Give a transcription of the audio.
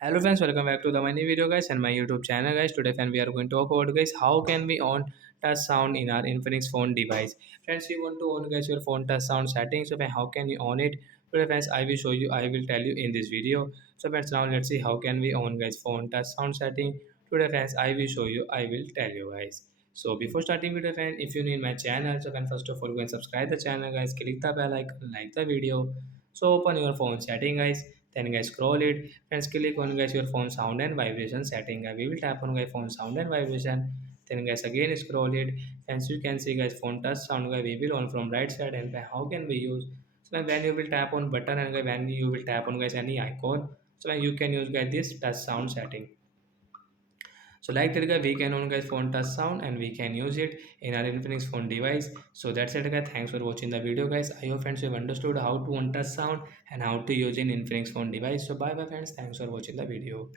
Hello friends, welcome back to the my new video guys and my YouTube channel guys. Today friend we are going to talk about guys how can we on touch sound in our Infinix phone device. Friends, you want to on guys your phone touch sound settings. So friend, how can you on it? Today friends, I will show you. I will tell you in this video. So friends, now let's see how can we on guys phone touch sound setting. Today friends, I will show you. I will tell you guys. So before starting video friend, if you need my channel, so friend first of all go and subscribe the channel guys. Click the bell icon, like the video. So open your phone setting guys, then guys scroll it, friends click on guys your phone sound and vibration setting guys. We will tap on guys phone sound and vibration, then guys again scroll it, and you can see guys phone touch sound guys we will on from right side. And how can we use? So when you will tap on button and when you will tap on guys any icon, so when you can use guys this touch sound setting. So like that guys, we can on guys phone touch sound and we can use it in our Infinix phone device. So that's it guys. Thanks for watching the video guys. I hope friends you have understood how to on touch sound and how to use in Infinix phone device. So bye bye friends. Thanks for watching the video.